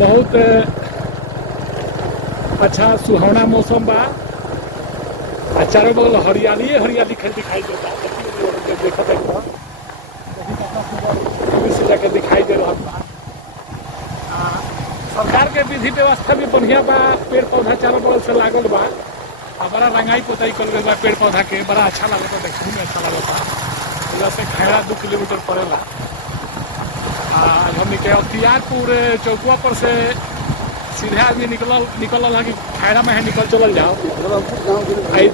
बहुत अच्छा सुहावना मौसम बा। चारों बगल हरियाली हरियाली दिखाई देता है। देखो से जाके दिखाई दे रहा बा। सरकार के विधि व्यवस्था भी बढ़िया बा। पेड़ पौधा चारों बगल से लागल बा। बड़ा रंगाई पोताई कर गई बा पेड़ पौधा के। बड़ा अच्छा लगता, देखने में अच्छा लगता। इधर से खैरा 2 किलोमीटर पड़ेला। हमने के अख्तियारपुर चौकुआ पर से सीधे आदमी निकल है कि खैरा में निकल चल जाओ।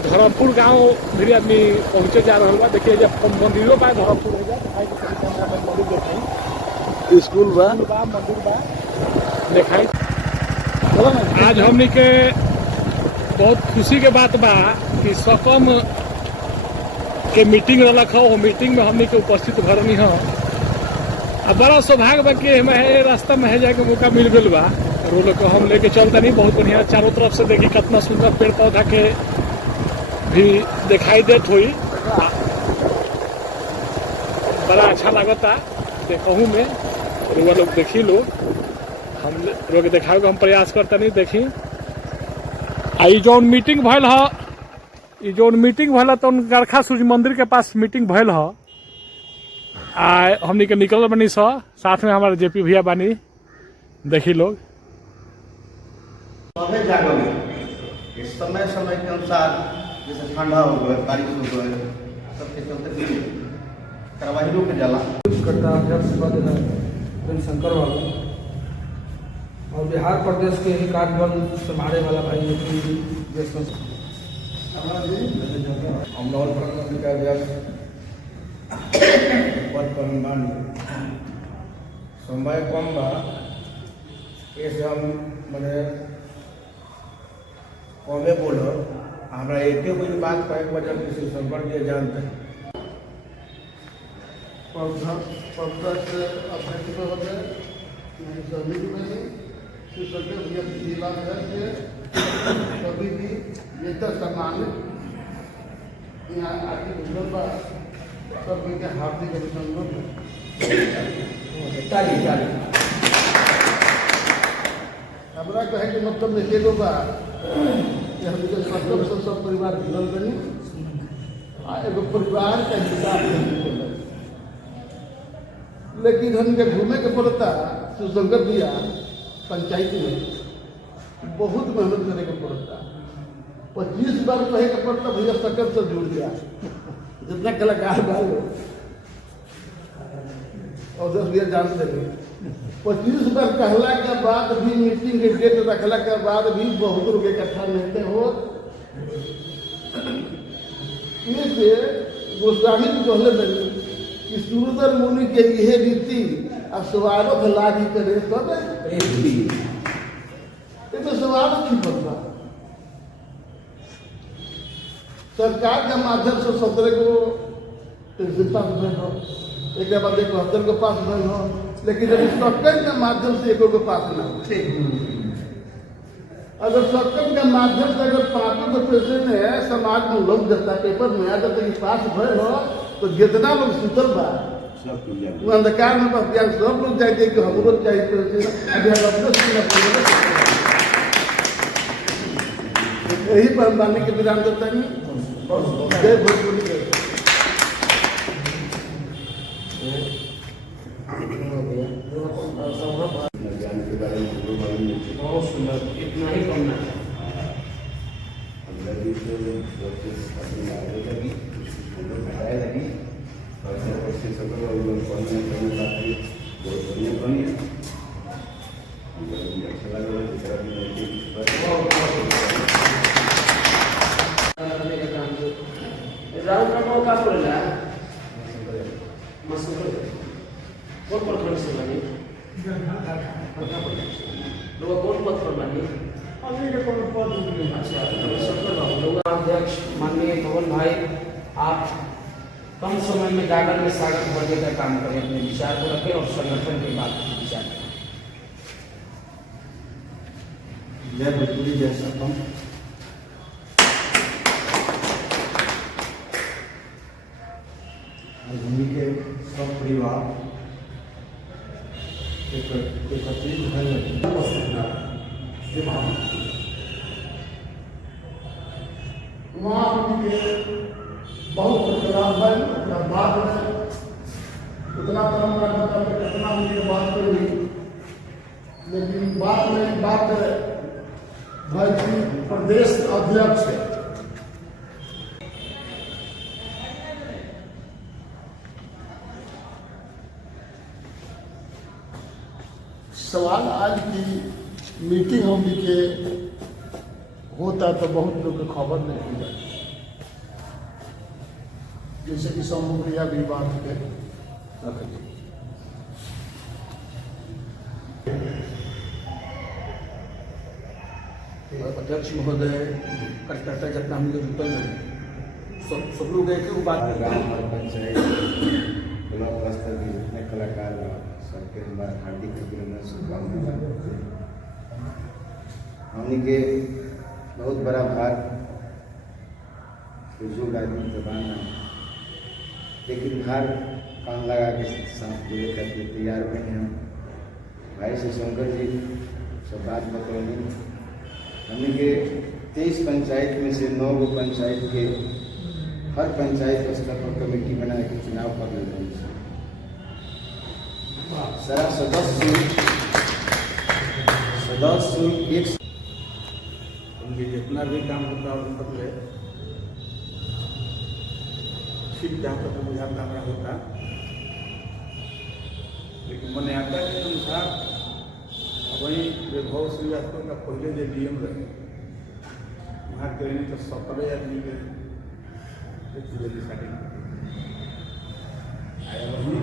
धर्मपुर गाँव भी आदमी पहुँचे जा रहा बा। देखिए जब मंदिरों बा धर्मपुर हो जाए मंदिर देखाई, स्कूल बा मंदिर बा देखाई। आज हमने के बहुत खुशी के बात बा कि सकम के मीटिंग रख हो। मीटिंग में हमने के उपस्थित भरनी हो। बड़ा सौभाग्य बा कि हमें रास्ता में जाए के मौका मिल गया बा। रोड को हम लेके चलता नहीं बहुत बढ़िया। चारों तरफ से देखी कितना सुंदर पेड़ पौधा के भी दिखाई देत हुई। बड़ा अच्छा लगता देखूँ में। वो लोग देखी लोग हम लोग देखावे के हम प्रयास करता नहीं देखी। जौन मीटिंग भल है तो गरखा सूर्य मंदिर के पास मीटिंग भल है। हमनी के निकल बनी साथ में हमारे जेपी भैया बानी। देखी लोग जागल इस समय के अनुसार जैसे ठंडा हो गए, बारिश हो गए, सबके चलते कार्रवाई रोक जाला करता अध्यक्ष पद है शंकर बाबू और बिहार प्रदेश के ही कार्यबल संभाले वाला भाई अमलौल प्रखंड का अध्यक्ष पद पर मानी समय कम बा। ऐसे हम मैंने कमे बोलो हमारा एक बात कहे वजह किसी संपर्क दिए जानते हैं जिला कभी भी नेता सम्मानित यहाँ आके सभी के हार्दिक अभिनंदन। हमारा कहे के मतलब एगो बा कि हम सब परिवार जुड़ल बनी एगो परिवार का हिसाब लेकिन हमके घूमे के पड़ता सुशंकर भैया पंचायत में बहुत मेहनत करे के पड़ता। 25 बार कहे के पड़ता भैया सकल से जुड़ गया जितना कलाकार भाई और 10 भैया जान देंगे। 25 बार कहला के बाद भी मीटिंग के डेट रखला के बाद भी बहुत लोग इकट्ठा रहते हो। ये गोस्वामी जी कहले बनी कि सूरदर मुनि के यह रीति आ स्वागत लागी करे तब ये तो स्वागत की बनता। सरकार के माध्यम से 17 को पास बन हो, एक बाद 71 को पास बन हो, लेकिन जब सत्तर के माध्यम से एक को पास ना हो। अगर सत्तर के माध्यम से अगर 5 पैसे में समाज में लोग जाता पेपर में आ जाता कि पास भय हो तो जितना लोग सुतल बा वो अंधकार में बस ज्ञान सब लोग चाहिए कि हम लोग चाहिए यही पर हम बानी के विराम देता नहीं। जय भोजपुरी बहुत सुंदर इतना ही करना है। राहुल का मौका पड़ेगा कौन प्रखंड से बनी लोग कौन पद पर बनी अच्छा अध्यक्ष माननीय पवन भाई आप कम समय में जागर में सागर बढ़ने का काम करें, अपने विचार को रखें और संगठन के बाद विचार करें। जय भोजपुरी जय सकम। भूमि के सब परिवार एक एकत्रित है वहाँ के बहुत बदलाव है। उसका बाद में उतना तो हमारा पता है कितना मुझे बात करी, लेकिन बाद में बात भाई जी प्रदेश अध्यक्ष है। सवाल आज की मीटिंग हम के होता तो बहुत लोग को खबर नहीं मिल जाती, जैसे कि समूह भी बात के अध्यक्ष महोदय कार्यकर्ता जितना हम लोग रुपये में सब लोग गए थे वो बात ग्राम और पंचायत ब्लॉक स्तर के जितने कलाकार सबके हमारा हार्दिक अभिनंदन शुभकामनाएं। हमने के बहुत बड़ा भार बुजुर्ग आदमी जबान है, लेकिन भार कान लगा के साथ पूरे करके तैयार हुए हैं। भाई से शंकर जी सब बात बतौनी। हमने के 23 पंचायत में से 9 गो पंचायत के हर पंचायत स्तर पर कमेटी बना के चुनाव कर रहे हैं। सारा सदस्य एक उनके जितना भी काम होता है उन पर ठीक जहाँ तक मुझे हमारा होता, लेकिन मैंने आता के अनुसार वही वैभव श्रीवास्तव का पहले जो डीएम रहे वहाँ के तो 17 आदमी के साड़ी आया वही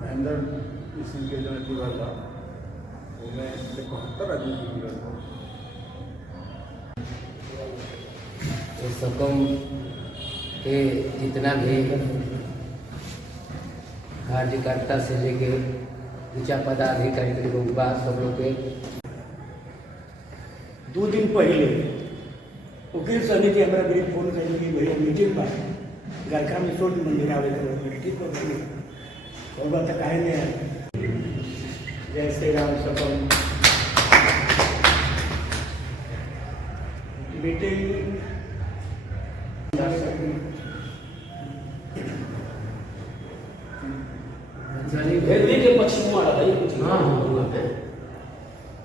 महेंद्र सिंह के जो टीवर था उनमें 71 आदमी की टीवर था। सकम के जितना भी कार्यकर्ता से लेके ऊंचा पदाधिकारी के लोग बात सब लोग के 2 दिन पहले वकील समिति हमारा मेरी फोन करी कि भैया मीटिंग बा गलखा में सूर्य मंदिर आवे ठीक और बात कहे नहीं जय श्री राम सकम मीटिंग भेदी के पश्चिम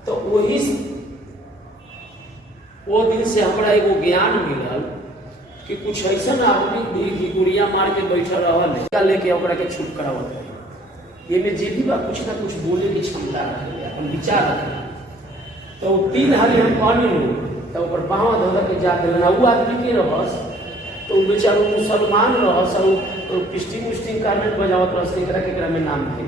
तो वही वो दिन से हमरा एगो ज्ञान मिलल कि कुछ ऐसा आदमी भी गुड़िया मार के बैठा रहा लेके ओकरा के छूट करावत है। ये में जे भी बा कुछ ना कुछ बोले की क्षमता रखे अपन विचार रखे। तो 3 हाली हम कहनी लोग तो ओकर बाहर धोला के जाते रहना वो आदमी के रहस तो बेचारो मुसलमान रहस और पिस्टिंग उस्टिंग कारमेंट बजावत रहस एकरा के में नाम है